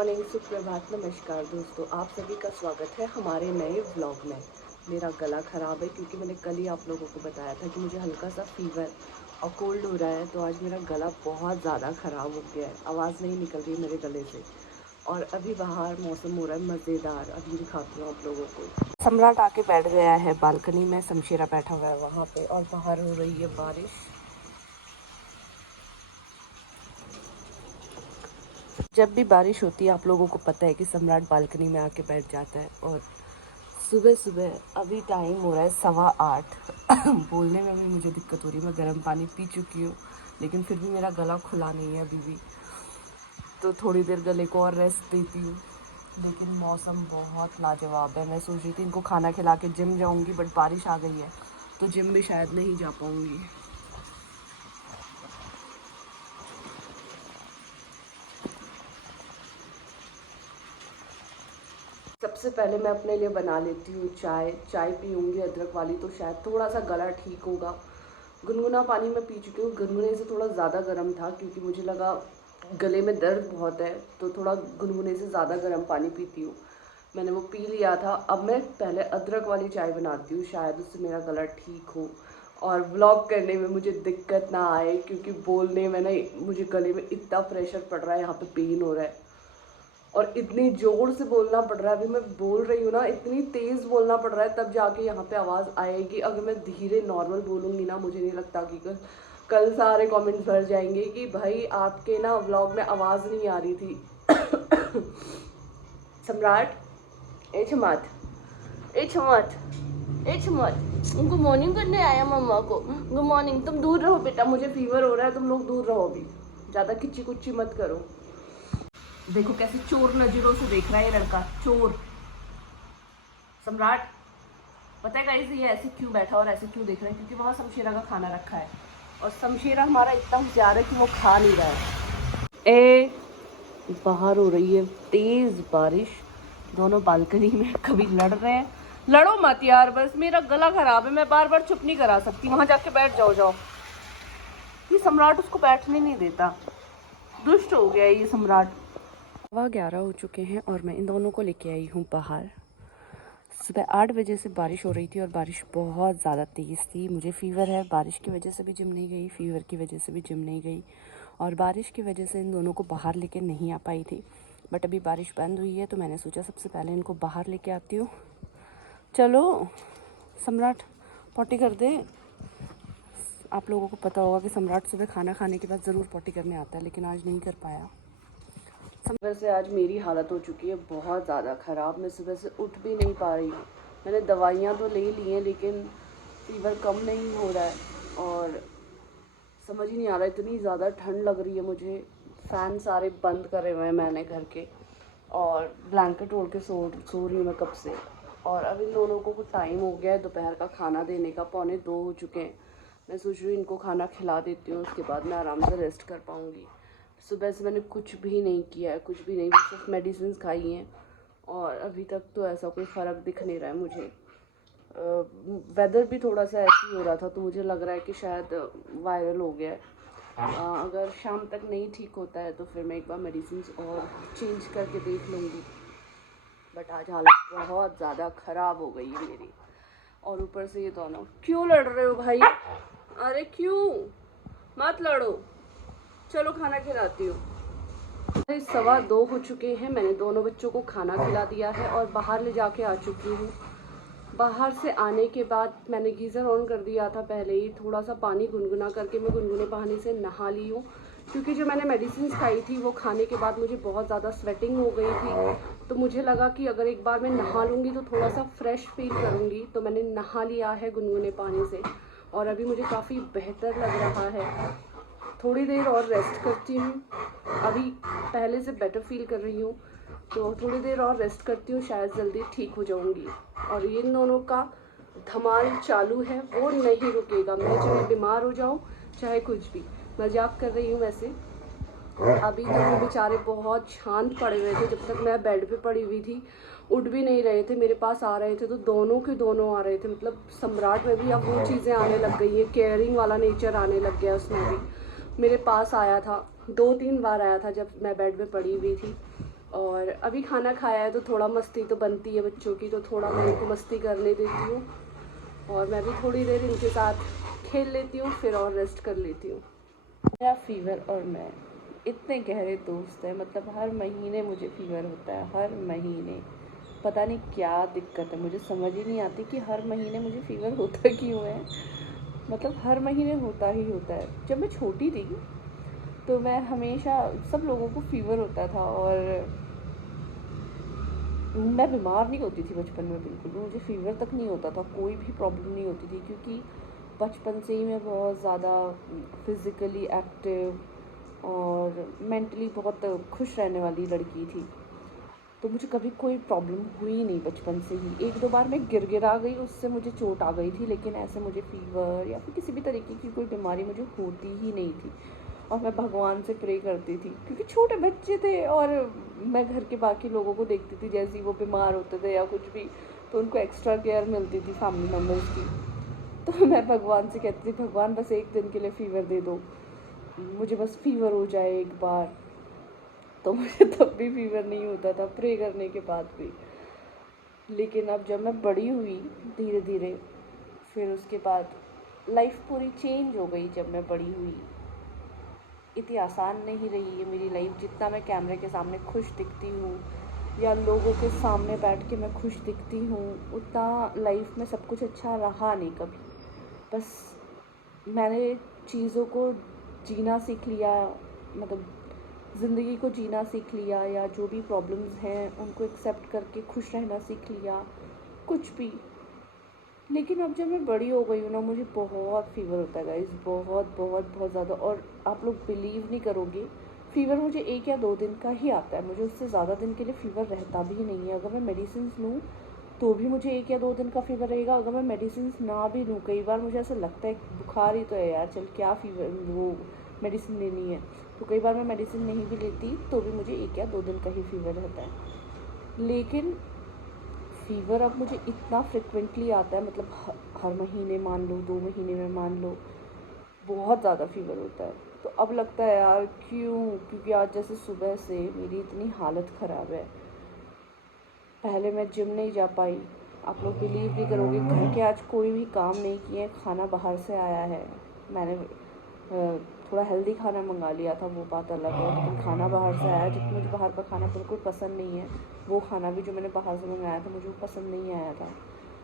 Morning, सुप्रभात, नमस्कार दोस्तों, आप सभी का स्वागत है हमारे नए व्लॉग में। मेरा गला ख़राब है क्योंकि मैंने कल ही आप लोगों को बताया था कि मुझे हल्का सा फीवर और कोल्ड हो रहा है। तो आज मेरा गला बहुत ज़्यादा ख़राब हो गया है, आवाज़ नहीं निकल रही मेरे गले से। और अभी बाहर मौसम हो रहा है मज़ेदार, अभी दिखाती हूँ आप लोगों को। सम्राट आके बैठ गया है बालकनी में, शमशेरा बैठा हुआ है वहाँ पे और बाहर हो रही है बारिश। जब भी बारिश होती है आप लोगों को पता है कि सम्राट बालकनी में आके बैठ जाता है। और सुबह सुबह अभी टाइम हो रहा है 7:15। बोलने में भी मुझे दिक्कत हो रही है, मैं गर्म पानी पी चुकी हूँ लेकिन फिर भी मेरा गला खुला नहीं है अभी भी। तो थोड़ी देर गले को और रेस्ट देती हूँ। लेकिन मौसम बहुत लाजवाब है। मैं सोच रही थी इनको खाना खिला के जिम जाऊँगी, बट बारिश आ गई है तो जिम भी शायद नहीं जा पाऊँगी। सबसे पहले मैं अपने लिए बना लेती हूँ चाय पीऊँगी अदरक वाली, तो शायद थोड़ा सा गला ठीक होगा। गुनगुना पानी मैं पी चुकी हूँ, गुनगुने से थोड़ा ज़्यादा गर्म था क्योंकि मुझे लगा गले में दर्द बहुत है, तो थोड़ा गुनगुने से ज़्यादा गर्म पानी पीती हूँ। मैंने वो पी लिया था। अब मैं पहले अदरक वाली चाय बनाती हूँ, शायद उससे मेरा गला ठीक हो और व्लॉग करने में मुझे दिक्कत ना आए, क्योंकि बोलने में ना मुझे गले में इतना प्रेशर पड़ रहा है, यहाँ पे पेन हो रहा है और इतनी ज़ोर से बोलना पड़ रहा है। अभी मैं बोल रही हूँ ना, इतनी तेज़ बोलना पड़ रहा है तब जाके यहाँ पे आवाज़ आएगी। अगर मैं धीरे नॉर्मल बोलूँगी ना, मुझे नहीं लगता कि कल सारे कमेंट्स भर जाएंगे कि भाई आपके ना व्लॉग में आवाज़ नहीं आ रही थी। सम्राट, ए छमात, ए छमात, ए छमात, गुड मॉर्निंग करने आया मम्मा को। Good morning. तुम दूर रहो बेटा, मुझे फीवर हो रहा है, तुम लोग दूर रहो अभी, ज़्यादा किच्ची कुच्ची मत करो। देखो कैसे चोर नजरों से देख रहा है ये लड़का, चोर। सम्राट, पता है गाइस ये ऐसे क्यों बैठा और ऐसे क्यों देख रहा है? क्योंकि वहाँ शमशेरा का खाना रखा है और शमशेरा हमारा इतना होशियार है कि वो खा नहीं रहा है। ए बाहर हो रही है तेज बारिश, दोनों बालकनी में कभी लड़ रहे हैं। लड़ो मत यार, बस मेरा गला खराब है, मैं बार बार चुप नहीं करा सकती। वहां जाके बैठ जाओ। ये सम्राट उसको बैठने नहीं देता, दुष्ट हो गया ये सम्राट। 11:15 हो चुके हैं और मैं इन दोनों को लेके आई हूँ बाहर। सुबह 8 बजे से बारिश हो रही थी और बारिश बहुत ज़्यादा तेज़ थी। मुझे फ़ीवर है, बारिश की वजह से भी जिम नहीं गई, फ़ीवर की वजह से भी जिम नहीं गई और बारिश की वजह से इन दोनों को बाहर लेके नहीं आ पाई थी। बट अभी बारिश बंद हुई है तो मैंने सोचा सबसे पहले इनको बाहर लेके आती हूँ। चलो सम्राट पॉटी कर दे। आप लोगों को पता होगा कि सम्राट सुबह खाना खाने के बाद ज़रूर पॉटी करने आता है, लेकिन आज नहीं कर पाया। सुबह से आज मेरी हालत हो चुकी है बहुत ज़्यादा ख़राब, मैं सुबह से उठ भी नहीं पा रही हूँ। मैंने दवाइयाँ तो ले ली हैं लेकिन फ़ीवर कम नहीं हो रहा है और समझ ही नहीं आ रहा, इतनी ज़्यादा ठंड लग रही है मुझे। फ़ैन सारे बंद करे हुए हैं मैंने घर के और ब्लैंकेट ओढ़ के सो रही हूँ मैं कब से। और अब इन दोनों को कुछ टाइम हो गया है दोपहर का खाना देने का, 1:45 हो चुके हैं। मैं सोच रही हूँ इनको खाना खिला देती हूँ, उसके बाद मैं आराम से रेस्ट कर पाऊँगी। सुबह से मैंने कुछ भी नहीं किया है, कुछ भी नहीं, सिर्फ मेडिसिन खाई हैं और अभी तक तो ऐसा कोई फ़र्क दिख नहीं रहा है मुझे। वेदर भी थोड़ा सा ऐसे ही हो रहा था तो मुझे लग रहा है कि शायद वायरल हो गया है। अगर शाम तक नहीं ठीक होता है तो फिर मैं एक बार मेडिसिन और चेंज करके देख लूँगी। बट आज हालत बहुत ज़्यादा ख़राब हो गई है मेरी। और ऊपर से ये दोनों क्यों लड़ रहे हो भाई? अरे क्यों, मत लड़ो, चलो खाना खिलाती हूँ। 2:15 हो चुके हैं, मैंने दोनों बच्चों को खाना खिला दिया है और बाहर ले जाके आ चुकी हूँ। बाहर से आने के बाद मैंने गीज़र ऑन कर दिया था पहले ही, थोड़ा सा पानी गुनगुना करके मैं गुनगुने पानी से नहा ली हूँ क्योंकि जो मैंने मेडिसिन खाई थी वो खाने के बाद मुझे बहुत ज़्यादा स्वेटिंग हो गई थी। तो मुझे लगा कि अगर एक बार मैं नहा लूँगी तो थोड़ा सा फ्रेश फील करूँगी, तो मैंने नहा लिया है गुनगुने पानी से और अभी मुझे काफ़ी बेहतर लग रहा है। थोड़ी देर और रेस्ट करती हूँ, अभी पहले से बेटर फील कर रही हूँ तो थोड़ी देर और रेस्ट करती हूँ, शायद जल्दी ठीक हो जाऊँगी। और इन दोनों का धमाल चालू है, वो नहीं रुकेगा, मैं चाहे बीमार हो जाऊँ चाहे कुछ भी। मजाक कर रही हूँ वैसे। अभी तो वो बेचारे बहुत शांत पड़े हुए थे, जब तक मैं बेड पे पड़ी हुई थी उठ भी नहीं रहे थे, मेरे पास आ रहे थे तो दोनों के दोनों आ रहे थे। मतलब सम्राट में भी अब वो चीज़ें आने लग गई है, केयरिंग वाला नेचर आने लग गया उसमें भी। मेरे पास आया था 2-3 बार आया था जब मैं बेड में पड़ी हुई थी और अभी खाना खाया है तो थोड़ा मस्ती तो बनती है बच्चों की, तो थोड़ा मैं इनको मस्ती करने देती हूँ और मैं भी थोड़ी देर इनके साथ खेल लेती हूँ, फिर और रेस्ट कर लेती हूँ। मेरा फीवर और मैं इतने गहरे दोस्त हैं, मतलब हर महीने मुझे फीवर होता है, हर महीने। पता नहीं क्या दिक्कत है, मुझे समझ ही नहीं आती कि हर महीने मुझे फीवर होता क्यों है। मतलब हर महीने होता ही होता है। जब मैं छोटी थी तो मैं हमेशा, सब लोगों को फीवर होता था और मैं बीमार नहीं होती थी बचपन में, बिल्कुल भी मुझे फीवर तक नहीं होता था, कोई भी प्रॉब्लम नहीं होती थी, क्योंकि बचपन से ही मैं बहुत ज़्यादा फिज़िकली एक्टिव और मेंटली बहुत खुश रहने वाली लड़की थी। तो मुझे कभी कोई प्रॉब्लम हुई नहीं बचपन से ही। एक दो बार मैं गिरा गई, उससे मुझे चोट आ गई थी, लेकिन ऐसे मुझे फीवर या फिर किसी भी तरीके की कोई बीमारी मुझे होती ही नहीं थी। और मैं भगवान से प्रे करती थी, क्योंकि छोटे बच्चे थे और मैं घर के बाकी लोगों को देखती थी जैसे ही वो बीमार होते थे या कुछ भी, तो उनको एक्स्ट्रा केयर मिलती थी फैमिली मेम्बर्स की। तो मैं भगवान से कहती थी, भगवान बस एक दिन के लिए फ़ीवर दे दो, मुझे बस फीवर हो जाए एक बार। तो मुझे तब भी फीवर नहीं होता था, प्रे करने के बाद भी। लेकिन अब जब मैं बड़ी हुई धीरे धीरे, फिर उसके बाद लाइफ पूरी चेंज हो गई। जब मैं बड़ी हुई, इतनी आसान नहीं रही है मेरी लाइफ। जितना मैं कैमरे के सामने खुश दिखती हूँ या लोगों के सामने बैठ के मैं खुश दिखती हूँ, उतना लाइफ में सब कुछ अच्छा रहा नहीं कभी। बस मैंने चीज़ों को जीना सीख लिया, मतलब ज़िंदगी को जीना सीख लिया, या जो भी प्रॉब्लम्स हैं उनको एक्सेप्ट करके खुश रहना सीख लिया, कुछ भी। लेकिन अब जब मैं बड़ी हो गई हूँ ना, मुझे बहुत फीवर होता है गाइस, बहुत बहुत बहुत ज़्यादा। और आप लोग बिलीव नहीं करोगे, फ़ीवर मुझे 1 या 2 दिन का ही आता है, मुझे उससे ज़्यादा दिन के लिए फ़ीवर रहता भी नहीं है। अगर मैं मेडिसिन लूँ तो भी मुझे 1 या 2 दिन का फ़ीवर रहेगा। अगर मैं मेडिसिन ना भी लूँ, कई बार मुझे ऐसा लगता है बुखार ही तो है यार, चल क्या फ़ीवर वो मेडिसिन लेनी है, तो कई बार मैं मेडिसिन नहीं भी लेती तो भी मुझे 1 या 2 दिन का ही फ़ीवर रहता है। लेकिन फ़ीवर अब मुझे इतना फ्रिक्वेंटली आता है, मतलब हर महीने मान लो, 2 महीने में मान लो, बहुत ज़्यादा फ़ीवर होता है। तो अब लगता है यार क्यों, क्योंकि आज जैसे सुबह से मेरी इतनी हालत ख़राब है। पहले मैं जिम नहीं जा पाई, आप लोग बिलीव नहीं करोगे, घर के आज कोई भी काम नहीं किए, खाना बाहर से आया है। मैंने थोड़ा हेल्दी खाना मंगा लिया था, वो बात अलग है, लेकिन खाना बाहर से आया, जितना मुझे बाहर का खाना बिल्कुल पसंद नहीं है। वो खाना भी जो मैंने बाहर से मंगाया था मुझे वो पसंद नहीं आया था,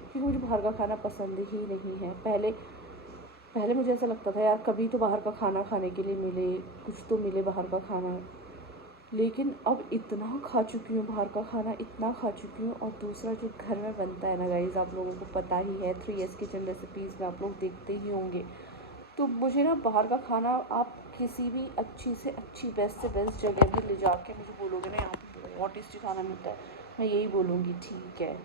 क्योंकि मुझे बाहर का खाना पसंद ही नहीं है। पहले मुझे ऐसा लगता था यार कभी तो बाहर का खाना खाने के लिए मिले, कुछ तो मिले बाहर का खाना। लेकिन अब इतना खा चुकी हूँ बाहर का खाना, इतना खा चुकी हूँ। और दूसरा जो घर में बनता है ना गाइस, आप लोगों को पता ही है, 3S किचन रेसिपीज़ में आप लोग देखते ही होंगे। तो मुझे ना बाहर का खाना, आप किसी भी अच्छी से अच्छी बेस्ट से बेस्ट जगह भी ले जाके मुझे बोलोगे ना यहाँ पे बहुत टेस्टी खाना मिलता है, मैं यही बोलूँगी ठीक है,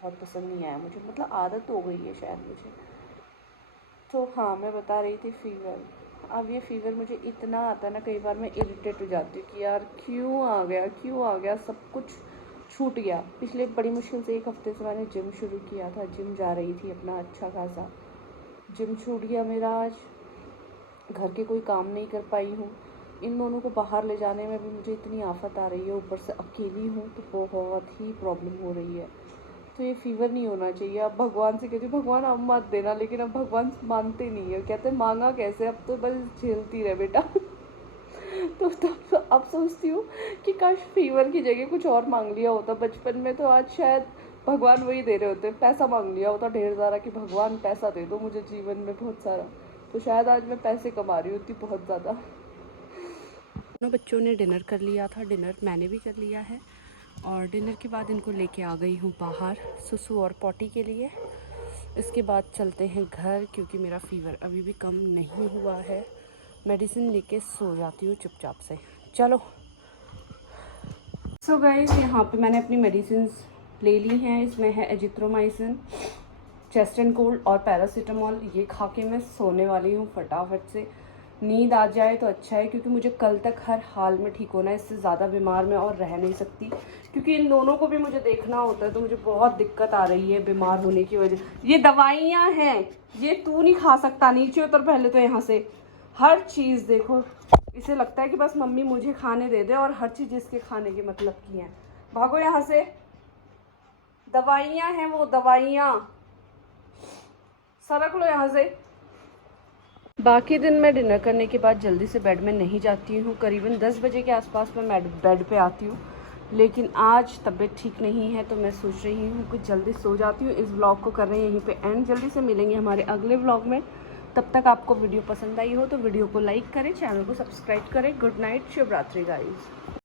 बहुत पसंद नहीं आया मुझे, मतलब आदत हो गई है शायद मुझे। तो हाँ, मैं बता रही थी फ़ीवर। अब ये फ़ीवर मुझे इतना आता है ना, कई बार मैं इरिटेट हो जाती हूँ कि यार क्यों आ गया, क्यों आ गया, सब कुछ छूट गया। पिछले बड़ी मुश्किल से 1 हफ़्ते से मैंने जिम शुरू किया था, जिम जा रही थी अपना अच्छा खासा, जिम छूट गया मेरा आज। घर के कोई काम नहीं कर पाई हूँ, इन दोनों को बाहर ले जाने में भी मुझे इतनी आफत आ रही है, ऊपर से अकेली हूँ तो बहुत ही प्रॉब्लम हो रही है। तो ये फ़ीवर नहीं होना चाहिए। अब भगवान से कहती हूँ भगवान अब मत देना, लेकिन अब भगवान मानते नहीं है, कहते मांगा कैसे, अब तो बस झेलती रहे बेटा। तो अब सोचती हूँ कि काश फ़ीवर की जगह कुछ और मांग लिया होता बचपन में, तो आज शायद भगवान वही दे रहे होते, पैसा मांग लिया होता ढेर सारा कि भगवान पैसा दे दो मुझे जीवन में बहुत सारा, तो शायद आज मैं पैसे कमा रही होती बहुत ज़्यादा। दोनों बच्चों ने डिनर कर लिया था, डिनर मैंने भी कर लिया है, और डिनर के बाद इनको लेके आ गई हूँ बाहर सुसु और पॉटी के लिए। इसके बाद चलते हैं घर, क्योंकि मेरा फ़ीवर अभी भी कम नहीं हुआ है। मेडिसिन लेके सो जाती हूँ चुपचाप से। चलो सो गाइस, यहाँ पे मैंने अपनी मेडिसिन ले ली हैं। इसमें है एजिथ्रोमाइसिन, चेस्ट एंड कोल्ड और पैरासीटामोल। ये खा के मैं सोने वाली हूँ फटाफट से। नींद आ जाए तो अच्छा है, क्योंकि मुझे कल तक हर हाल में ठीक होना है, इससे ज़्यादा बीमार मैं और रह नहीं सकती, क्योंकि इन दोनों को भी मुझे देखना होता है। तो मुझे बहुत दिक्कत आ रही है बीमार होने की वजह। ये दवाइयाँ हैं, ये तू नहीं खा सकता, नीचे उतर पहले तो यहाँ से। हर चीज़ देखो, इसे लगता है कि बस मम्मी मुझे खाने दे दे, और हर चीज़ इसके खाने के मतलब की है। भागो यहाँ से, दवाइयाँ हैं वो दवाइयाँ, सरक लो यहाँ से। बाकी दिन मैं डिनर करने के बाद जल्दी से बेड में नहीं जाती हूँ, करीबन 10 बजे के आसपास मैं बेड पे आती हूँ, लेकिन आज तबीयत ठीक नहीं है तो मैं सोच रही हूँ कि जल्दी सो जाती हूँ। इस व्लॉग को कर रहे हैं यहीं पे एंड, जल्दी से मिलेंगे हमारे अगले व्लॉग में। तब तक आपको वीडियो पसंद आई हो तो वीडियो को लाइक करें, चैनल को सब्सक्राइब करें। गुड नाइट, शुभ रात्रि गाइस।